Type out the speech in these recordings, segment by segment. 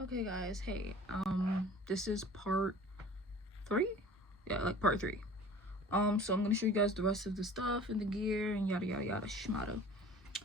Okay guys, hey, this is part 3? Yeah, like part 3. So I'm gonna show you guys the rest of the stuff and the gear and yada yada yada shmata.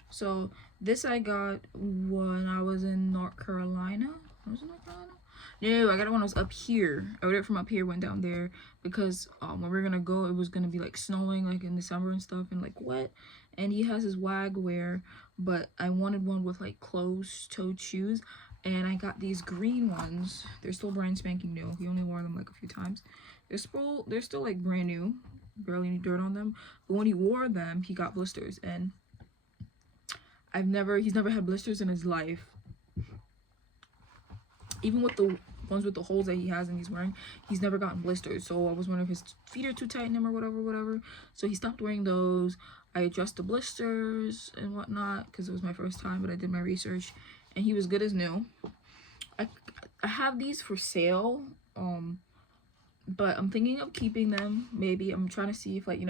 So this I got when I was in North Carolina. Was it North Carolina? No, I got it when I was up here. I ordered it from up here, went down there because when we were gonna go, it was gonna be like snowing like in December and stuff and like wet. And he has his wag wear, but I wanted one with like closed-toed shoes, and I got these green ones. They're still brand spanking new. He only wore them like a few times. They're still like brand new, barely any dirt on them. But when he wore them, he got blisters, and he's never had blisters in his life. Even with the ones with the holes that he has and he's wearing, he's never gotten blisters. So I was wondering if his feet are too tight in him or whatever. So he stopped wearing those. I addressed the blisters and whatnot because it was my first time, but I did my research and he was good as new. I have these for sale, but I'm thinking of keeping them. Maybe I'm trying to see if, like,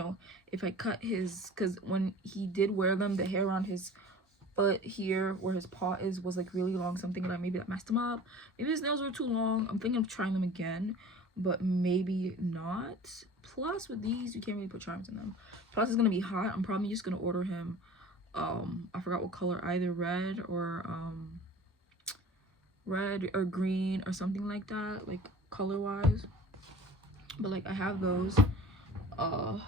if I cut his, because when he did wear them, the hair on his foot here where his paw is was like really long. So I'm thinking that maybe that messed him up. Maybe his nails were too long. I'm thinking of trying them again, but maybe not. Plus with these, you can't really put charms in them. Plus it's gonna be hot. I'm probably just gonna order him, I forgot what color, either red or green or something like that, like color wise. But like I have those. So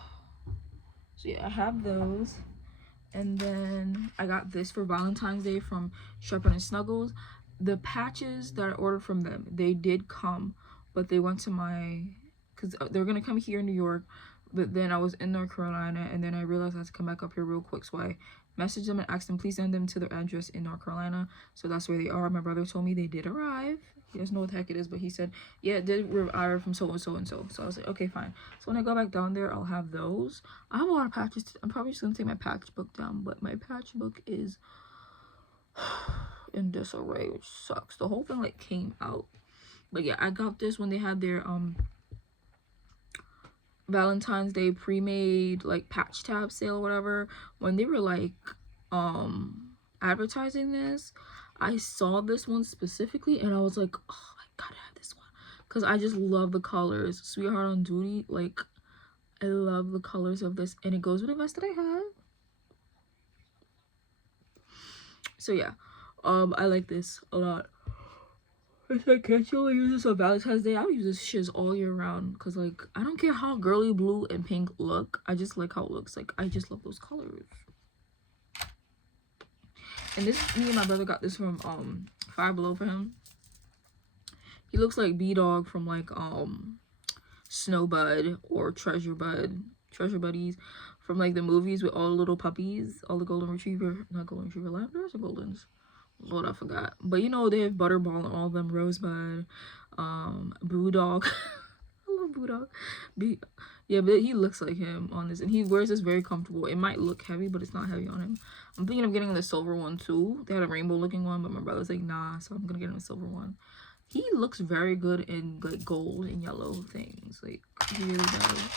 yeah, I have those. And then I got this for Valentine's Day from Shepherd and Snuggles. The patches that I ordered from them, they did come, but they went to my, because they're gonna come here in New York, but then I was in North Carolina, and then I realized I had to come back up here real quick, so I messaged them and asked them please send them to their address in North Carolina. So that's where they are. My brother told me they did arrive. He doesn't know what the heck it is, but he said, yeah, it did arrive from so and so and so. So I was like, okay, fine. So when I go back down there, I'll have those. I have a lot of patches. I'm probably just gonna take my patch book down, but my patch book is in disarray, which sucks. The whole thing like came out. But yeah, I got this when they had their Valentine's Day pre-made like patch tab sale or whatever. When they were like advertising this, I saw this one specifically and I was like, oh, I gotta have this one because I just love the colors. Sweetheart on Duty, like I love the colors of this, and it goes with the vest that I have. So yeah, I like this a lot. If I can't only use this on Valentine's Day, I would use this shiz all year round because like I don't care how girly blue and pink look, I just like how it looks. Like I just love those colors. And this, me and my brother got this from Five Below for him. He looks like B-Dog from like Snowbud or Treasure Buddies from like the movies with all the little puppies, all the golden retriever, not golden retriever, Labradors or Goldens. Lord, I forgot. But you know, they have Butterball and all of them, Rosebud, Boo-Dog. I love Boo-Dog. Yeah, but he looks like him on this, and he wears this very comfortable. It might look heavy, but it's not heavy on him. I'm thinking of getting the silver one too. They had a rainbow looking one, but my brother's like, nah, so I'm gonna get him a silver one. He looks very good in like gold and yellow things. Like he really does.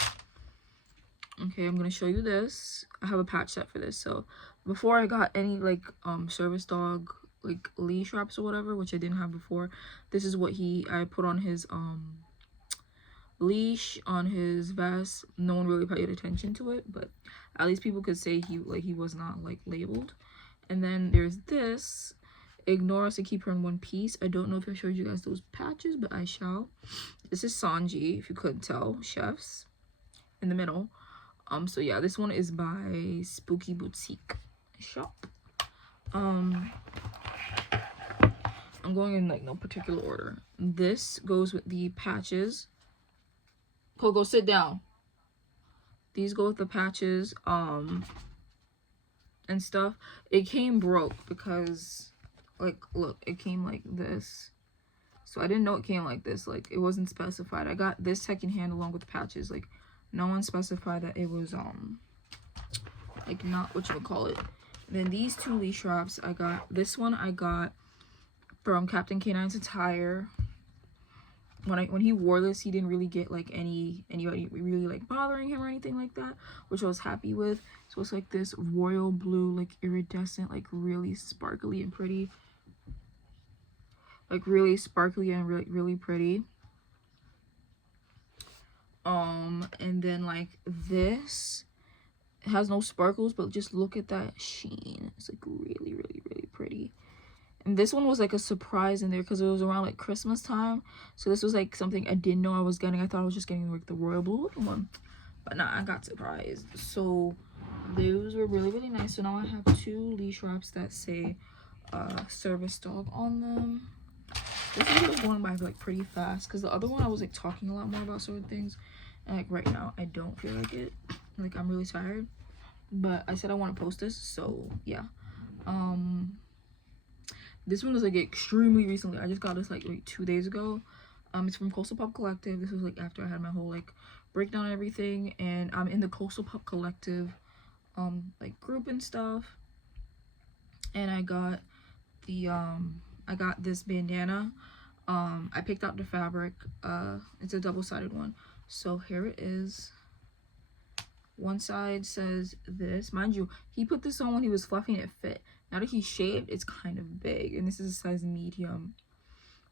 Okay, I'm gonna show you this. I have a patch set for this. So before I got any like service dog like leash wraps or whatever, which I didn't have before, this is what I put on his leash on his vest. No one really paid attention to it, but at least people could say he was not like labeled. And then there's this, ignore us to keep her in one piece. I don't know if I showed you guys those patches, but I shall. This is Sanji, if you couldn't tell, chefs in the middle. So yeah, this one is by Spooky Boutique Shop. I'm going in like no particular order. This goes with the patches. Coco, sit down. These go with the patches and stuff. It came broke because like look, it came like this. So I didn't know it came like this. Like it wasn't specified. I got this secondhand along with the patches. Like no one specified that it was like not what you would call it. And then these two leash wraps, I got this one I got from Captain K9's attire. When he wore this, he didn't really get like anybody really like bothering him or anything like that, which I was happy with. So it's like this royal blue, like iridescent, like really sparkly and pretty. like really sparkly and really pretty. And then like this, it has no sparkles, but just look at that sheen. It's like really pretty. And this one was like a surprise in there because it was around like Christmas time. So this was like something I didn't know I was getting. I thought I was just getting like the royal blue looking one, but nah, I got surprised. So those were really nice. So now I have 2 leash wraps that say service dog on them. This one was going by like pretty fast because the other one I was like talking a lot more about certain things, and like right now I don't feel like it. Like I'm really tired, but I said I want to post this, so yeah. This one was like extremely recently. I just got this like 2 days ago. It's from Coastal Pop Collective. This was like after I had my whole like breakdown and everything, and I'm in the Coastal Pop Collective like group and stuff. And I got the I got this bandana. I picked out the fabric. It's a double-sided one. So here it is. One side says this. Mind you, he put this on when he was fluffy and it fit. Now that he's shaved, it's kind of big, and this is a size medium.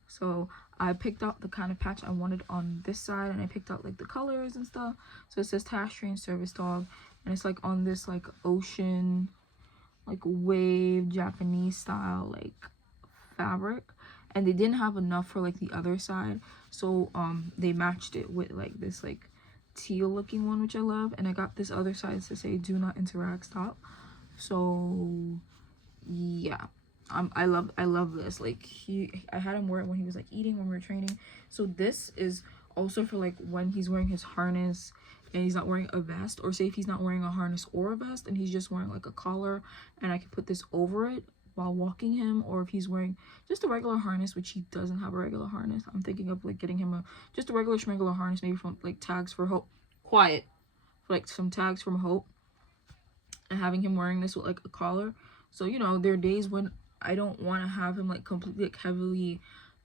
So I picked out the kind of patch I wanted on this side, and I picked out like the colors and stuff. So it says Task Train Service Dog, and it's like on this like ocean, like wave Japanese style like fabric, and they didn't have enough for like the other side, so they matched it with like this like teal looking one, which I love, and I got this other side to say do not interact, stop. So yeah, I love this. Like I had him wear it when he was like eating, when we were training. So this is also for like when he's wearing his harness and he's not wearing a vest, or say if he's not wearing a harness or a vest and he's just wearing like a collar, and I can put this over it while walking him. Or if he's wearing just a regular harness, which he doesn't have a regular harness, I'm thinking of like getting him just a regular schmegular harness, maybe from like Tags for Hope, for like some tags from Hope, and having him wearing this with like a collar. So you know, there are days when I don't want to have him like completely like heavily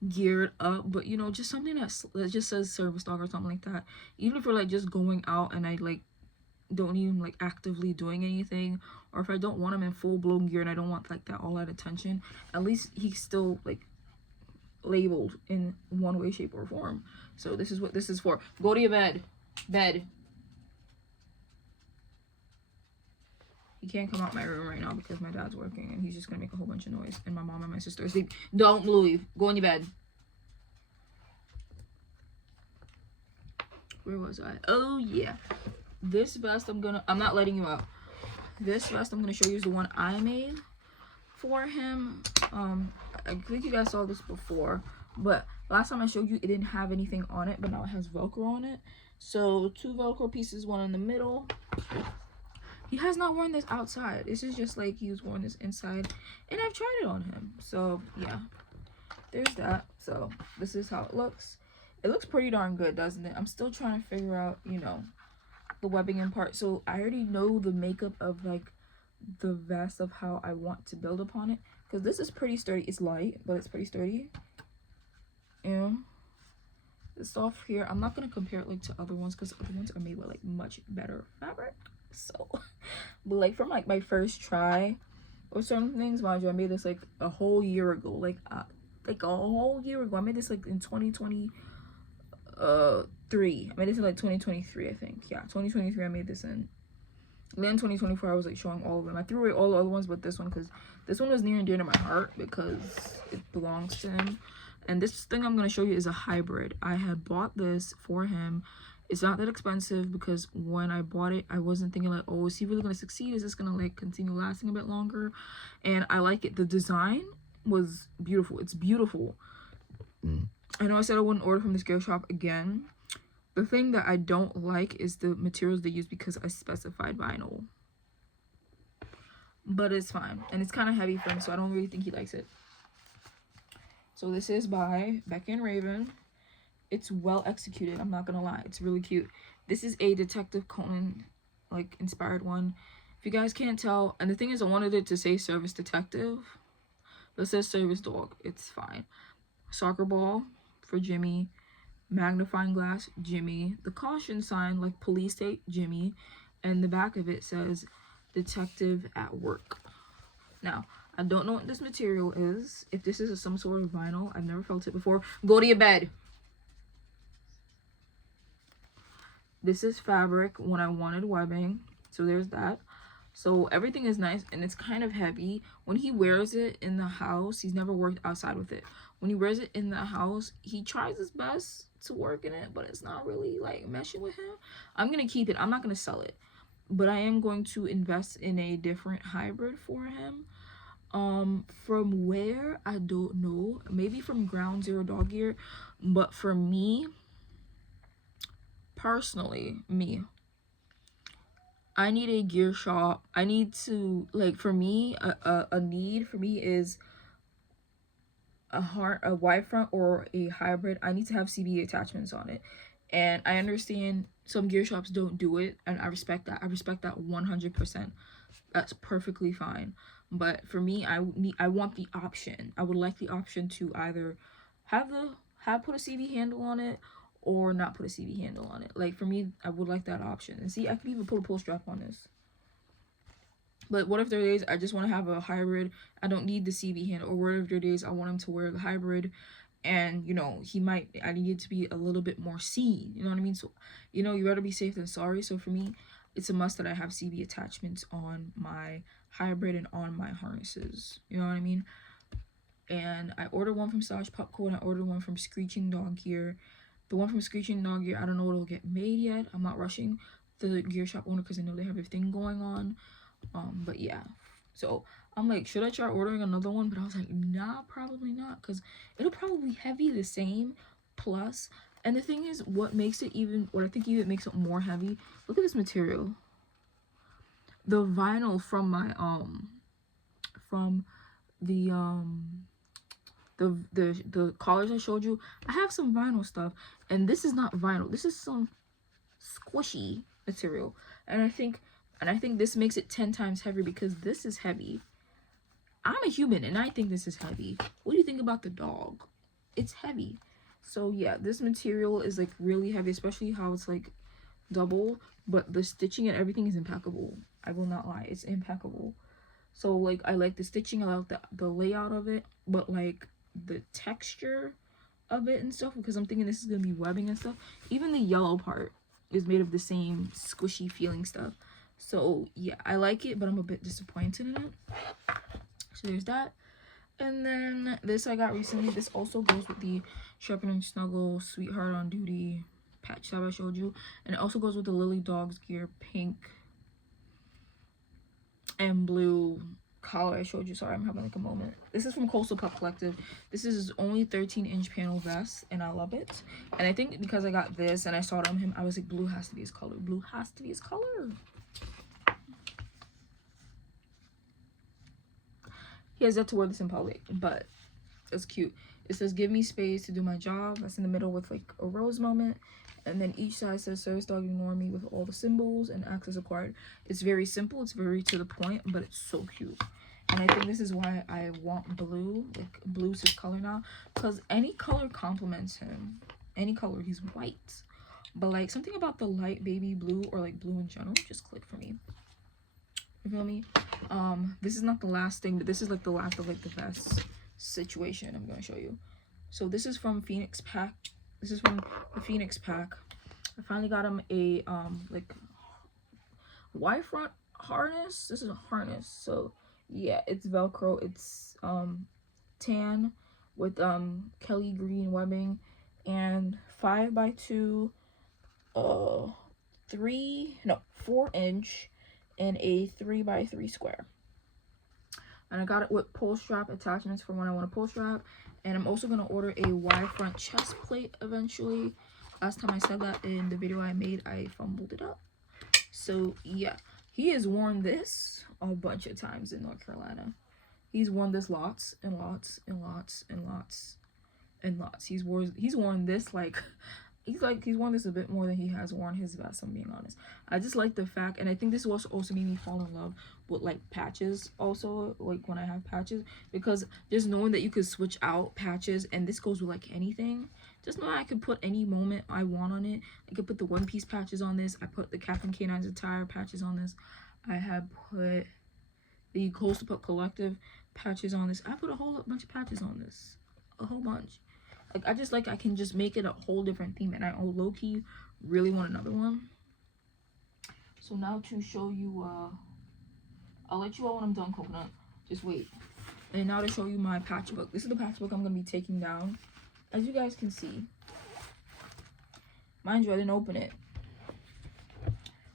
geared up, but you know, just something that just says service dog or something like that. Even if we're like just going out and I like don't even like actively doing anything, or if I don't want him in full-blown gear and I don't want like that all that attention, at least he's still like labeled in one way, shape, or form. So this is what this is for. Go to your bed. He can't come out my room right now because my dad's working and he's just gonna make a whole bunch of noise, and my mom and my sister are asleep. Don't leave. Go in your bed. Where was I? Oh yeah, this vest I'm not letting you out. This vest I'm gonna show you is the one I made for him. I think you guys saw this before, but last time I showed you it didn't have anything on it, but now it has Velcro on it. So 2 Velcro pieces, one in the middle. He has not worn this outside. This is just like he was wearing this inside, and I've tried it on him. So yeah, there's that. So this is how it looks. It looks pretty darn good, doesn't it? I'm still trying to figure out, you know, the webbing and part. So I already know the makeup of like the vest of how I want to build upon it, because this is pretty sturdy. It's light, but it's pretty sturdy. Yeah, this stuff here, I'm not gonna compare it like to other ones because other ones are made with like much better fabric. So but like from like my first try or certain things, mind you, I made this like a whole year ago, like a whole year ago. I made this like in 2023. I made this in like 2023, I think. Yeah, 2023 I made this in. And then 2024 I was like showing all of them. I threw away all the other ones but this one, because this one was near and dear to my heart because it belongs to him. And this thing I'm going to show you is a hybrid. I had bought this for him. It's not that expensive because when I bought it, I wasn't thinking like, oh, is he really going to succeed? Is this going to like continue lasting a bit longer? And I like it. The design was beautiful. It's beautiful. I know I said I wouldn't order from this gift shop again. The thing that I don't like is the materials they use, because I specified vinyl. But it's fine. And it's kind of heavy for him, so I don't really think he likes it. So this is by Becca and Raven. It's well executed, I'm not gonna lie. It's really cute. This is a Detective Conan like inspired one. If you guys can't tell, and the thing is, I wanted it to say Service Detective, but it says Service Dog. It's fine. Soccer ball for Jimmy. Magnifying glass, Jimmy. The caution sign, like police tape, Jimmy. And the back of it says Detective at Work. Now, I don't know what this material is. If this is some sort of vinyl, I've never felt it before. Go to your bed. This is fabric when I wanted webbing. So there's that. So everything is nice and it's kind of heavy. When he wears it in the house, he's never worked outside with it. When he wears it in the house, he tries his best to work in it, but it's not really like meshing with him. I'm gonna keep it. I'm not gonna sell it, but I am going to invest in a different hybrid for him. From where, I don't know. Maybe from Ground Zero Dog Gear, but for me personally, I need a gear shop. I need to, like, for me, a need for me is a wide front or a hybrid. I need to have CB attachments on it, and I understand some gear shops don't do it, and I respect that. I respect that 100%. That's perfectly fine. But for me, I want the option. I would like the option to either put a CB handle on it or not put a CB handle on it. Like, for me, I would like that option. And see, I could even put a pull strap on this. But what if there are days I just want to have a hybrid, I don't need the CB handle, or what if there are days I want him to wear the hybrid and, you know, I need it to be a little bit more seen, you know what I mean? So, you know, you rather be safe than sorry. So for me, it's a must that I have CB attachments on my hybrid and on my harnesses, you know what I mean? And I ordered one from Stash Popco and I ordered one from Screeching Dog Gear. The one from Screeching Dog Gear, I don't know if it'll get made yet. I'm not rushing the gear shop owner because I know they have everything going on. But yeah, so I'm like, should I try ordering another one? But I was like, nah, probably not, because it'll probably be heavy the same. Plus, and the thing is, what I think even makes it more heavy, look at this material. The vinyl from my from the the collars I showed you, I have some vinyl stuff, and this is not vinyl. This is some squishy material, and I think this makes it 10 times heavier because this is heavy. I'm a human and I think this is heavy. What do you think about the dog? It's heavy. So yeah, this material is like really heavy, especially how it's like double, but the stitching and everything is impeccable. I will not lie, it's impeccable. So like, I like the stitching, I like the layout of it, but like the texture of it and stuff, because I'm thinking this is gonna be webbing and stuff. Even the yellow part is made of the same squishy feeling stuff. So yeah, I like it, but I'm a bit disappointed in it. So there's that. And then this I got recently. This also goes with the Shepherd and Snuggle Sweetheart on Duty patch tab I showed you, and it also goes with the Lily Dogs Gear pink and blue collar I showed you. Sorry, I'm having like a moment. This is from Coastal Pup Collective. This is only 13-inch panel vest, and I love it. And I think because I got this and I saw it on him, I was like, blue has to be his color. Blue has to be his color. He has yet to wear this in public, but it's cute. It says, give me space to do my job. That's in the middle with like a rose moment. And then each side says, service dog ignore me, with all the symbols and access acquired. It's very simple. It's very to the point, but it's so cute. And I think this is why I want blue. Like, blue's his color now. Because any color complements him. Any color. He's white. But like, something about the light baby blue, or like blue in general, just clicked for me. You feel me? This is not the last thing, but this is like the last of like the best situation I'm gonna show you. So this is from Phoenix Pack. This is from the Phoenix Pack. I finally got him a like Y front harness. This is a harness. So yeah, it's Velcro. It's tan with Kelly green webbing and 5x2 4-inch and a 3x3 square. And I got it with pull strap attachments for when I want a pull strap. And I'm also going to order a Y front chest plate eventually. Last time I said that in the video I made, I fumbled it up. So yeah, he has worn this a bunch of times in North Carolina. He's worn this lots and lots and lots and lots and lots. He's worn this like he's worn this a bit more than he has worn his vest, I'm being honest. I just like the fact, and I think this also made me fall in love with like patches also, like when I have patches, because just knowing that you could switch out patches, and this goes with like anything, just know I could put any moment I want on it. I could put the One Piece patches on this. I put the Captain K9's attire patches on this. I have put the Coastal Pup Collective patches on this. I put a whole bunch of patches on this, a whole bunch. Like, I just like, I can just make it a whole different theme, and I low-key really want another one. So now to show you, I'll let you all when I'm done, Coconut. Just wait. And now to show you my patch book. This is the patch book I'm going to be taking down. As you guys can see. Mind you, I didn't open it.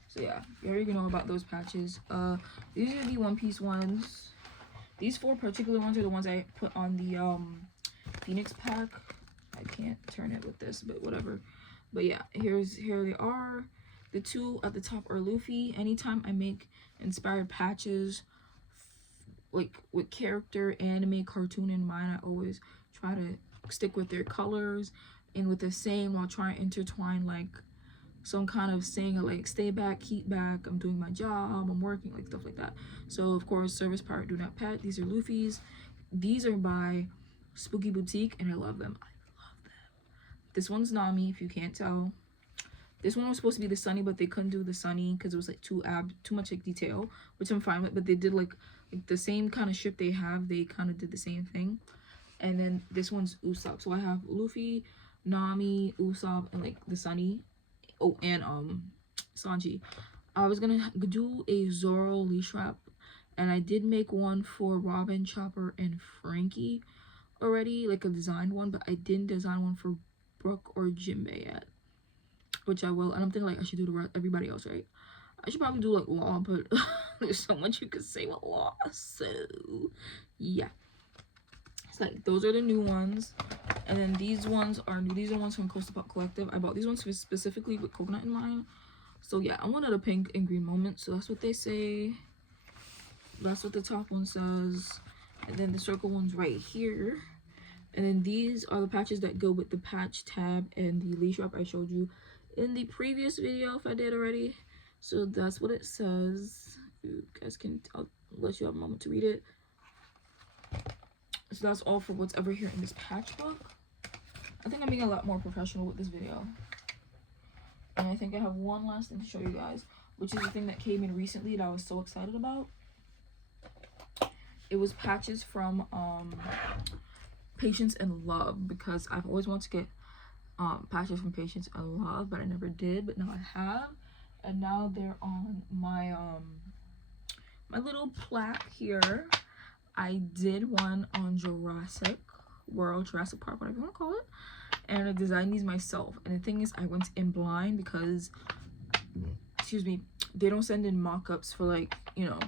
So yeah, you already know about those patches. These are the One Piece ones. These 4 particular ones are the ones I put on the Phoenix pack. I can't turn it with this, but whatever. But yeah, here they are. The 2 at the top are Luffy. Anytime I make inspired patches, like with character, anime, cartoon in mind, I always try to stick with their colors and with the saying while trying to intertwine like some kind of saying like stay back, keep back, I'm doing my job, I'm working, like stuff like that. So of course, service part, do not pet. These are Luffy's. These are by Spooky Boutique, and I love them. I love them. This one's Nami, if you can't tell. This one was supposed to be the Sunny, but they couldn't do the Sunny because it was like too much like detail, which I'm fine with. But they did like the same kind of ship they have. They kind of did the same thing. And then this one's Usopp. So I have Luffy, Nami, Usopp, and like the Sunny. Oh, and Sanji. I was gonna do a Zoro leash wrap, and I did make one for Robin, Chopper, and Frankie already, like a designed one, but I didn't design one for Brooke or Jinbei yet, which I will. And I'm thinking like I should do the rest, everybody else, right? I should probably do like Law, but there's so much you could say with Law, so yeah. It's like those are the new ones, and then these ones are new. These are the ones from Coastal Pop Collective. I bought these ones specifically with Coconut in mind. So yeah, I wanted a pink and green moment, so that's what they say. That's what the top one says, and then the circle one's right here. And then these are the patches that go with the patch tab and the leash wrap I showed you in the previous video, if I did already. So that's what it says. You guys can, I'll let you have a moment to read it. So that's all for what's ever here in this patch book. I think I'm being a lot more professional with this video. And I think I have one last thing to show you guys, which is the thing that came in recently that I was so excited about. It was patches from Patience and Love, because I've always wanted to get patches from Patience and Love, but I never did, but now I have. And now they're on my my little plaque here. I did one on Jurassic World, Jurassic Park, whatever you want to call it, and I designed these myself. And the thing is, I went in blind because, excuse me, they don't send in mock-ups for, like, you know,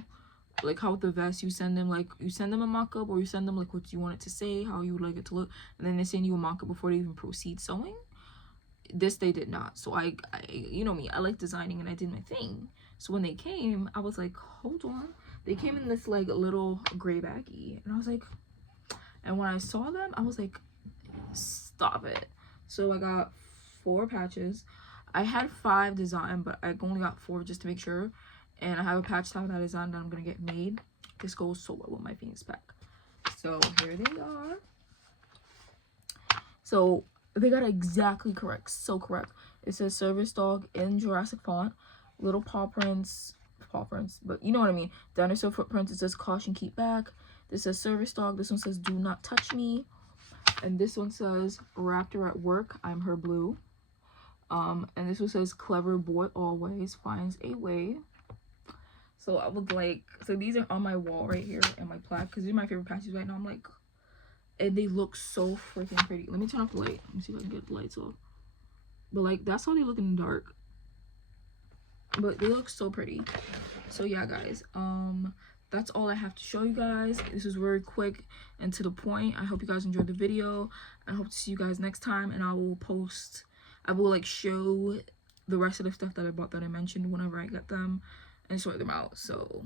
like how with the vest you send them a mock-up, or you send them like what you want it to say, how you would like it to look, and then they send you a mock-up before they even proceed sewing. This they did not. So I you know me, I like designing, and I did my thing. So when they came, I was like, hold on. They came in this like little gray baggie, and I was like, and when I saw them, I was like, stop it. So I got 4 patches. I had 5 designed, but I only got 4 just to make sure. And I have a patch tab that I designed that I'm gonna get made. This goes so well with my Phoenix pack. So here they are. So they got it exactly correct, so correct. It says service dog in Jurassic font, little paw prints, but you know what I mean. Dinosaur footprints. It says caution, keep back. This says service dog. This one says do not touch me. And this one says raptor at work, I'm her blue. And this one says clever boy always finds a way. So I would like, so these are on my wall right here in my plaque, because these are my favorite patches right now. I'm like, and they look so freaking pretty. Let me turn off the light. Let me see if I can get the lights off. But like, that's how they look in the dark. But they look so pretty. So yeah, guys, that's all I have to show you guys. This is very quick and to the point. I hope you guys enjoyed the video. I hope to see you guys next time, and I will like show the rest of the stuff that I bought that I mentioned whenever I get them and sort them out. So